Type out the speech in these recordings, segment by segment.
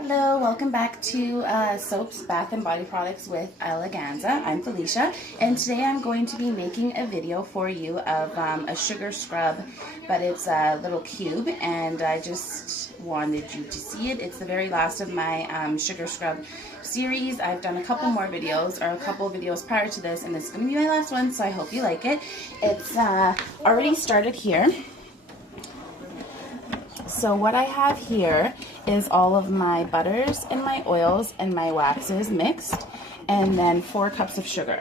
Hello, welcome back to Soaps, Bath and Body Products with Eleganza. I'm Felicia, and today I'm going to be making a video for you of a sugar scrub, but it's a little cube, and I just wanted you to see it. It's the very last of my sugar scrub series. I've done a couple more videos, or a couple videos prior to this, and this is going to be my last one, so I hope you like it. It's already started here. So what I have here is all of my butters and my oils and my waxes mixed, and then 4 cups of sugar.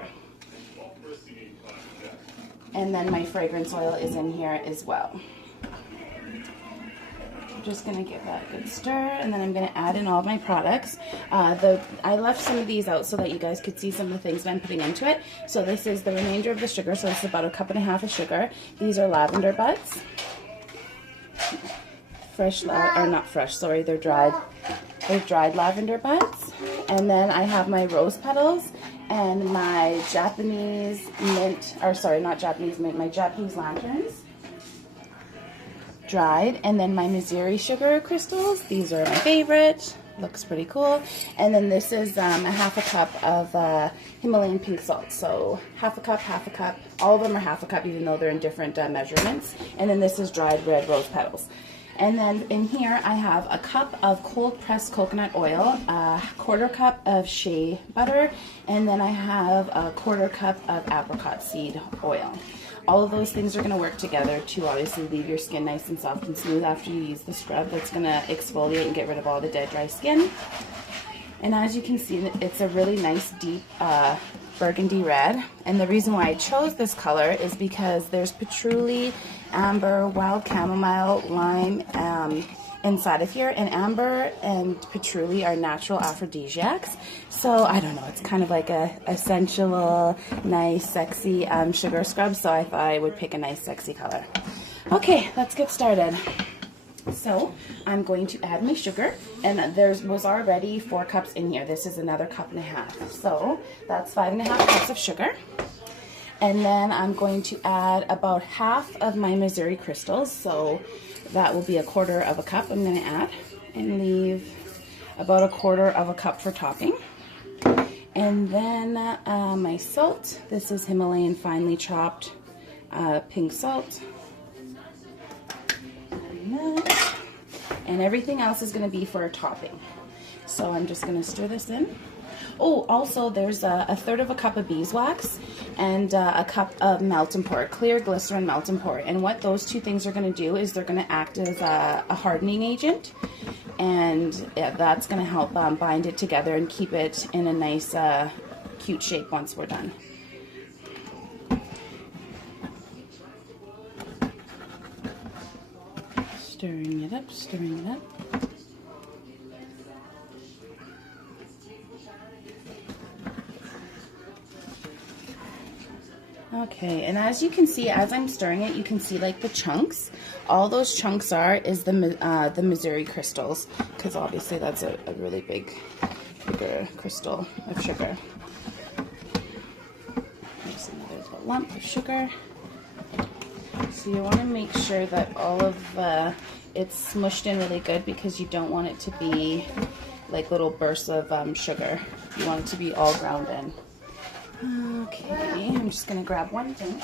And then my fragrance oil is in here as well. I'm just going to give that a good stir, and then I'm going to add in all of my products. I left some of these out so that you guys could see some of the things that I'm putting into it. So this is the remainder of the sugar, so it's about 1.5 cups of sugar. These are lavender buds. They're dried. They're dried lavender buds. And then I have my rose petals and my Japanese mint, not Japanese mint, my Japanese lanterns. Dried. And then my Missouri sugar crystals. These are my favorite. Looks pretty cool. And then this is 1/2 cup of Himalayan pink salt. So 1/2 cup, 1/2 cup. All of them are 1/2 cup, even though they're in different measurements. And then this is dried red rose petals. And then in here I have 1 cup of cold pressed coconut oil, 1/4 cup of shea butter, and then I have 1/4 cup of apricot seed oil. All of those things are going to work together to obviously leave your skin nice and soft and smooth after you use the scrub. That's going to exfoliate and get rid of all the dead dry skin. And as you can see, it's a really nice deep burgundy red. And the reason why I chose this color is because there's patchouli, amber, wild chamomile, lime inside of here. And amber and patchouli are natural aphrodisiacs. So I don't know, it's kind of like a sensual, nice, sexy sugar scrub. So I thought I would pick a nice, sexy color. Okay, let's get started. So I'm going to add my sugar, and there was already 4 cups in here. This is another 1.5 cups. So that's 5.5 cups of sugar. And then I'm going to add about half of my Missouri crystals. So that will be 1/4 cup I'm going to add, and leave about 1/4 cup for topping. And then my salt. This is Himalayan finely chopped pink salt. And everything else is going to be for a topping. So I'm just going to stir this in. Oh, also there's 1/3 cup of beeswax and 1 cup of melt and pour, clear glycerin melt and pour. And what those 2 things are going to do is they're going to act as a hardening agent, and that's going to help bind it together and keep it in a nice cute shape once we're done. Stirring it up, stirring it up. Okay, and as you can see, as I'm stirring it, you can see like the chunks. All those chunks is the Missouri crystals, because obviously that's a really bigger crystal of sugar. There's another little lump of sugar. So you want to make sure that all of it's smushed in really good, because you don't want it to be like little bursts of sugar. You want it to be all ground in. Okay, I'm just going to grab one thing.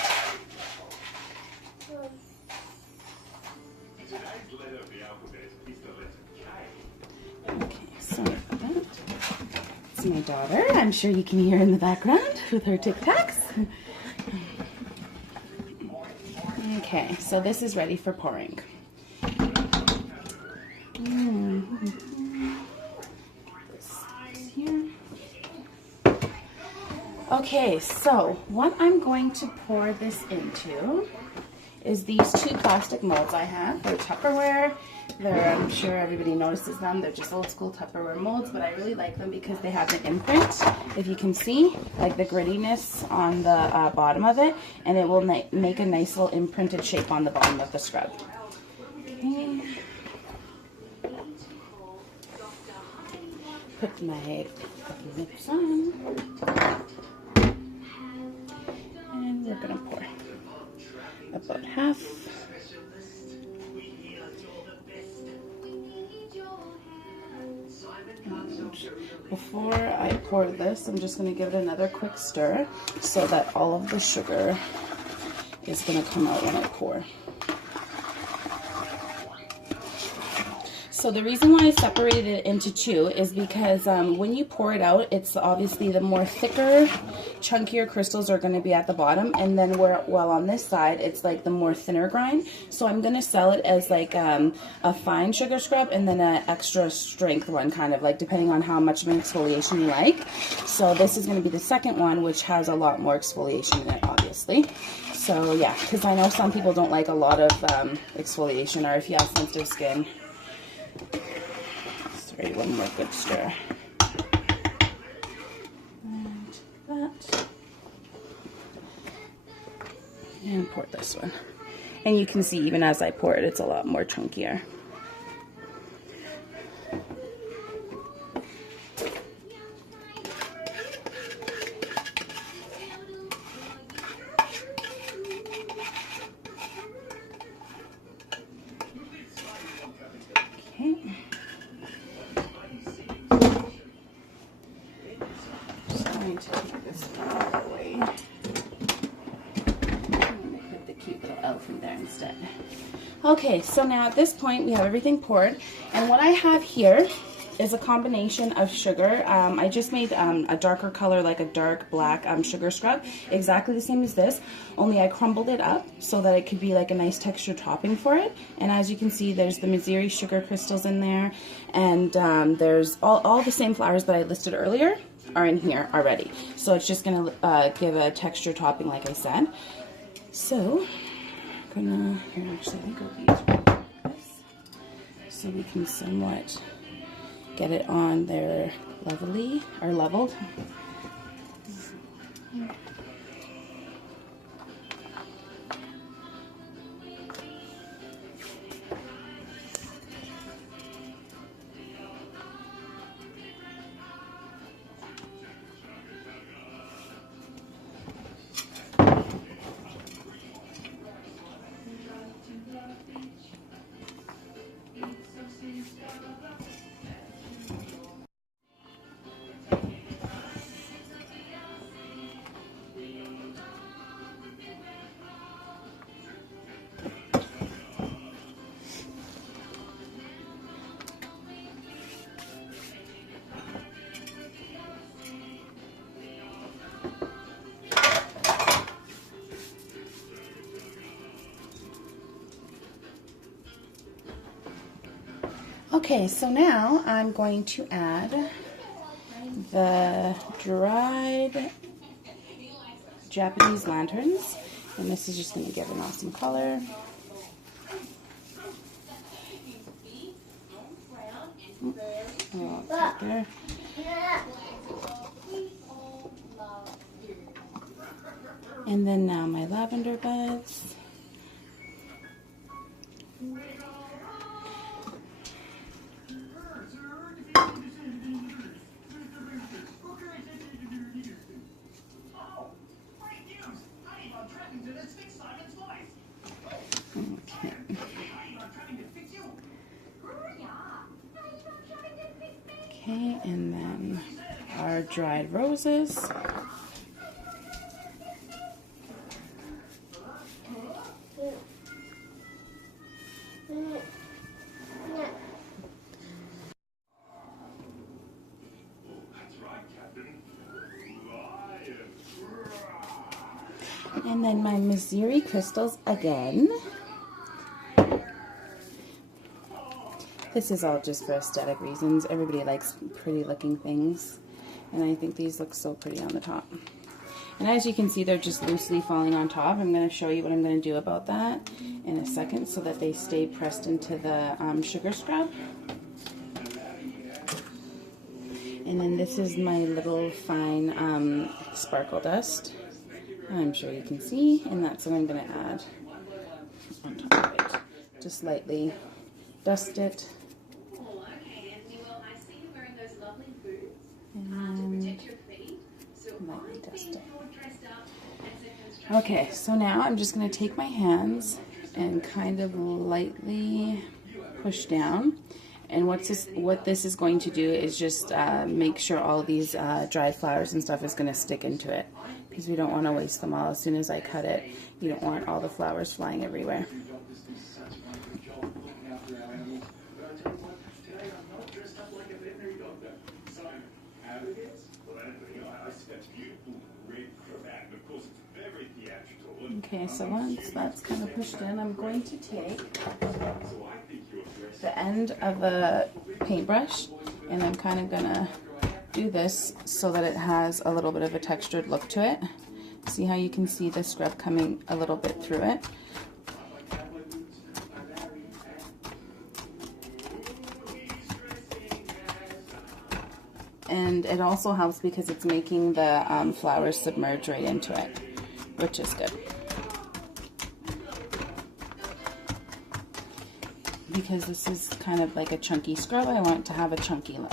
Okay, sorry about that. It's my daughter. I'm sure you can hear in the background with her tic-tacs. Okay, so this is ready for pouring. Okay, so what I'm going to pour this into is these 2 plastic molds I have. They're Tupperware. I'm sure everybody notices them. They're just old school Tupperware molds, but I really like them because they have the imprint, if you can see, like the grittiness on the bottom of it, and it will make a nice little imprinted shape on the bottom of the scrub. Okay. Put my lips on. And we're going to pour about half. And before I pour this, I'm just going to give it another quick stir so that all of the sugar is going to come out when I pour. So the reason why I separated it into two is because when you pour it out, it's obviously the more thicker, chunkier crystals are going to be at the bottom, and then while on this side, it's like the more thinner grind. So I'm going to sell it as like a fine sugar scrub and then an extra strength one, kind of like depending on how much exfoliation you like. So this is going to be the second one, which has a lot more exfoliation in it, obviously. So yeah, because I know some people don't like a lot of exfoliation, or if you have sensitive skin. Sorry, one more good stir. And that. And pour this one. And you can see even as I pour it, it's a lot more chunkier. Okay, so now at this point we have everything poured, and what I have here is a combination of sugar. I just made a darker color, like a dark black sugar scrub, exactly the same as this, only I crumbled it up so that it could be like a nice texture topping for it. And as you can see, there's the Missouri sugar crystals in there, and there's all the same flowers that I listed earlier are in here already. So it's just gonna give a texture topping, like I said. So I'm gonna, here actually, I think I'll use this so we can somewhat get it on there leveled. Okay, so now I'm going to add the dried Japanese lanterns, and this is just going to give an awesome color. Oh, right there. And then now my lavender buds. Okay, and then our dried roses. And then my Missouri crystals again. This is all just for aesthetic reasons. Everybody likes pretty looking things, and I think these look so pretty on the top. And as you can see, they're just loosely falling on top. I'm going to show you what I'm going to do about that in a second so that they stay pressed into the sugar scrub. And then this is my little fine sparkle dust. I'm sure you can see, and that's what I'm going to add on top of it. Just lightly dust it. And lightly dust it. Okay, so now I'm just going to take my hands and kind of lightly push down, And what this is going to do is just make sure all of these dried flowers and stuff is going to stick into it, because we don't want to waste them all. As soon as I cut it, you don't want all the flowers flying everywhere. Okay, so once that's kind of pushed in, I'm going to take the end of a paintbrush, and I'm kind of gonna do this so that it has a little bit of a textured look to it. See how you can see the scrub coming a little bit through it? And it also helps because it's making the flowers submerge right into it, which is good. Because this is kind of like a chunky scrub, I want it to have a chunky look.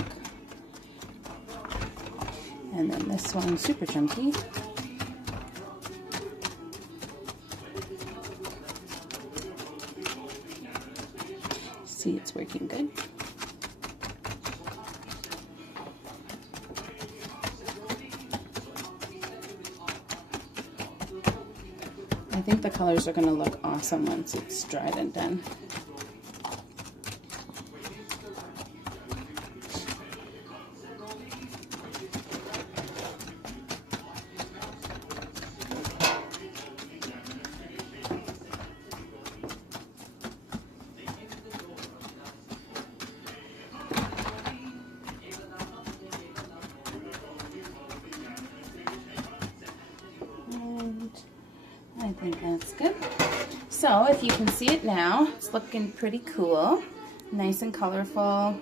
And then this one, super chunky. See, it's working good. I think the colors are going to look awesome once it's dried and done. I think that's good. So if you can see it now, it's looking pretty cool, nice and colorful.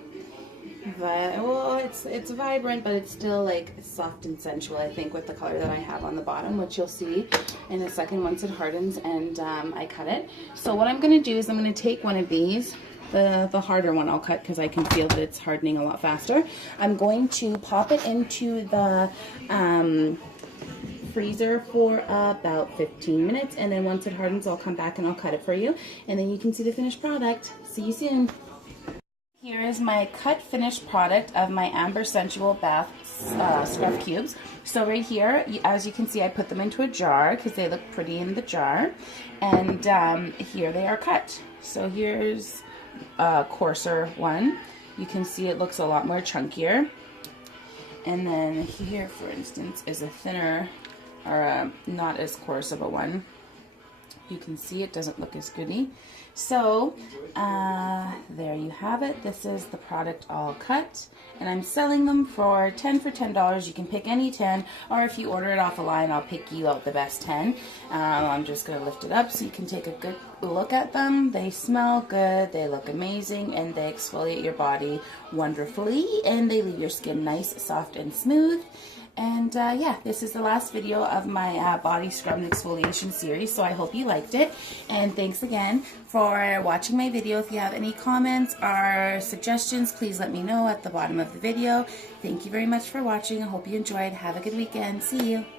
Well, it's vibrant, but it's still like soft and sensual, I think, with the color that I have on the bottom, which you'll see in a second once it hardens and I cut it. So what I'm going to do is I'm going to take one of these, the harder one I'll cut because I can feel that it's hardening a lot faster. I'm going to pop it into the freezer for about 15 minutes, and then once it hardens I'll come back and I'll cut it for you, and then you can see the finished product. See you soon. Here is my cut finished product of my Amber Sensual Bath Scrub Cubes. So right here, as you can see, I put them into a jar because they look pretty in the jar, and here they are cut. So here's a coarser one. You can see it looks a lot more chunkier, and then here, for instance, is a thinner or not as coarse of a one. You can see it doesn't look as goody. So there you have it. This is the product all cut, and I'm selling them for $10. You can pick any 10, or if you order it off a line, I'll pick you out the best 10. I'm just going to lift it up so you can take a good look at them. They smell good, they look amazing, and they exfoliate your body wonderfully, and they leave your skin nice, soft, and smooth. And yeah, this is the last video of my body scrub and exfoliation series, so I hope you liked it. And thanks again for watching my video. If you have any comments or suggestions, please let me know at the bottom of the video. Thank you very much for watching. I hope you enjoyed. Have a good weekend. See you.